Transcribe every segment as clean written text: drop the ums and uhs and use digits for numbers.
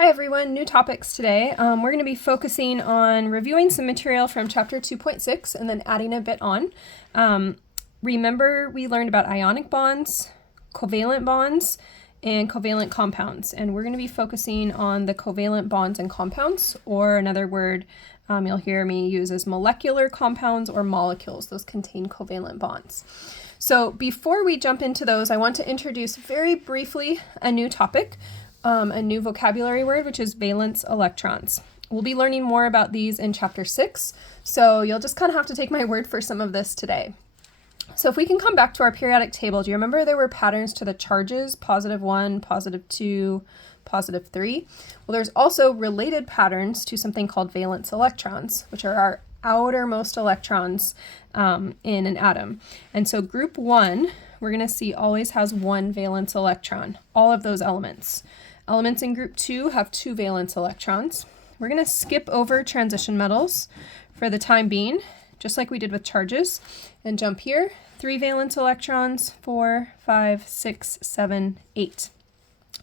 Hi everyone, new topics today. We're going to be focusing on reviewing some material from chapter 2.6 and then adding a bit on. Remember we learned about ionic bonds, covalent bonds, and covalent compounds. And we're going to be focusing on the covalent bonds and compounds, or another word you'll hear me use is molecular compounds or molecules. Those contain covalent bonds. So before we jump into those, I want to introduce very briefly a new topic. A new vocabulary word, which is valence electrons. We'll be learning more about these in chapter 6, so you'll just kind of have to take my word for some of this today. So if we can come back to our periodic table, do you remember there were patterns to the charges, +1, +2, +3? Well, there's also related patterns to something called valence electrons, which are our outermost electrons in an atom. And so group 1, we're going to see always has one valence electron, all of those elements. Elements in group 2 have 2 valence electrons. We're going to skip over transition metals for the time being, just like we did with charges, and jump here. 3 valence electrons, 4, 5, 6, 7, 8.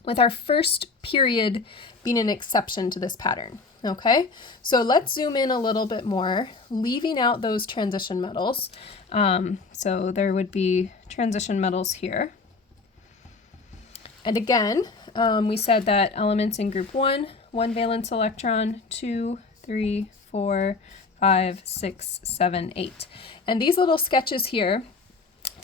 With our first period being an exception to this pattern. Okay, so let's zoom in a little bit more, leaving out those transition metals. So there would be transition metals here. And again, we said that elements in group 1, 1 valence electron, 2, 3, 4, 5, 6, 7, 8. And these little sketches here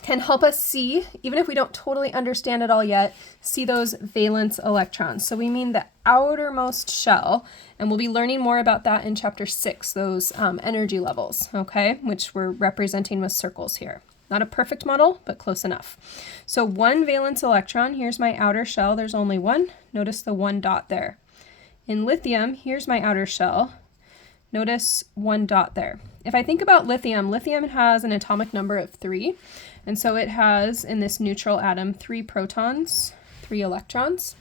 can help us see, even if we don't totally understand it all yet, see those valence electrons. So we mean the outermost shell, and we'll be learning more about that in chapter 6, those energy levels, okay, which we're representing with circles here. Not a perfect model, but close enough. So 1 valence electron, here's my outer shell, there's only one. Notice the 1 dot there. In lithium, here's my outer shell. Notice 1 dot there. If I think about lithium, lithium has an atomic number of 3. And so it has, in this neutral atom, 3 protons, 3 electrons.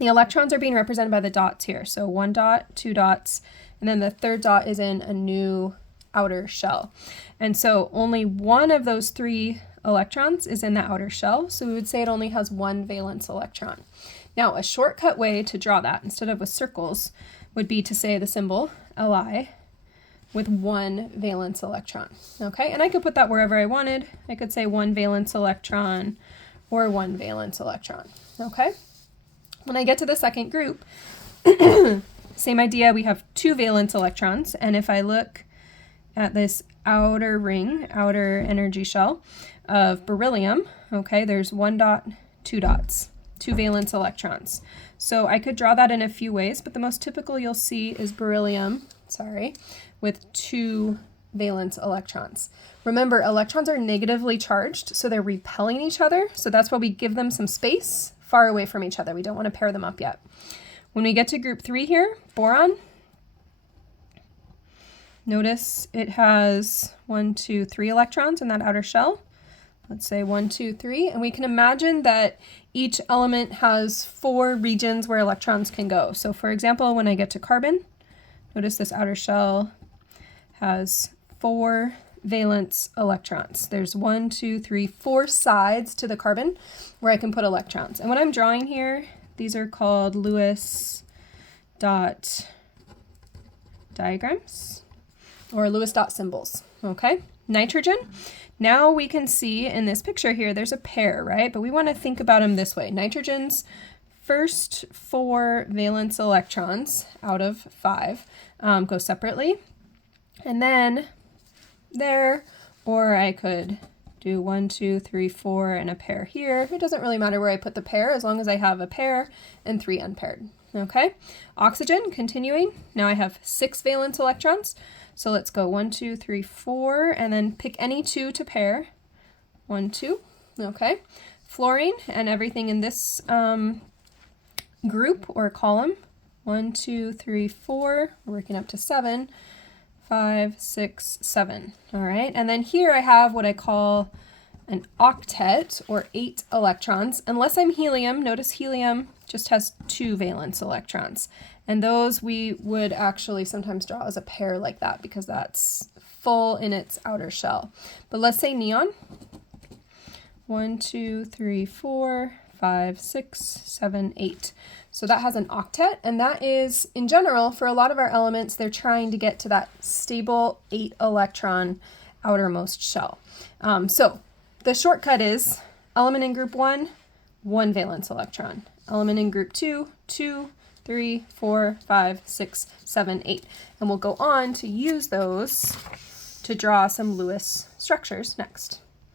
The electrons are being represented by the dots here. So 1 dot, 2 dots, and then the third dot is in a new outer shell. And so only one of those 3 electrons is in the outer shell. So we would say it only has 1 valence electron. Now, a shortcut way to draw that, instead of with circles, would be to say the symbol Li with 1 valence electron. Okay, and I could put that wherever I wanted. I could say 1 valence electron or 1 valence electron. Okay, when I get to the second group, same idea, we have 2 valence electrons, and if I look at this outer ring, outer energy shell of beryllium, okay, there's 1 dot, 2 dots, 2 valence electrons. So I could draw that in a few ways, but the most typical you'll see is beryllium, with 2 valence electrons. Remember, electrons are negatively charged, so they're repelling each other, so that's why we give them some space far away from each other. We don't want to pair them up yet. When we get to group 3 here, boron, notice it has 1, 2, 3 electrons in that outer shell. Let's say 1, 2, 3, and we can imagine that each element has 4 regions where electrons can go. So for example, when I get to carbon, notice this outer shell has 4 valence electrons. There's 1, 2, 3, 4 sides to the carbon where I can put electrons. And what I'm drawing here, these are called Lewis dot diagrams or Lewis dot symbols, okay? Nitrogen, now we can see in this picture here, there's a pair, right? But we want to think about them this way. Nitrogen's first 4 valence electrons out of 5 go separately. And then there, or I could do 1, 2, 3, 4, and a pair here. It doesn't really matter where I put the pair as long as I have a pair and 3 unpaired. Okay, oxygen, continuing. Now I have 6 valence electrons. So let's go 1, 2, 3, 4, and then pick any 2 to pair. 1, 2, okay. Fluorine and everything in this group or column. 1, 2, 3, 4, we're working up to 7, 5, 6, 7. All right, and then here I have what I call an octet, or 8 electrons. Unless I'm helium, notice helium just has 2 valence electrons. And those we would actually sometimes draw as a pair like that because that's full in its outer shell. But let's say neon. 1, 2, 3, 4, 5, 6, 7, 8. So that has an octet, and that is, in general, for a lot of our elements, they're trying to get to that stable 8 electron outermost shell. So the shortcut is element in group 1, 1 valence electron. Element in group 2, 2, 3, 4, 5, 6, 7, 8. And we'll go on to use those to draw some Lewis structures next.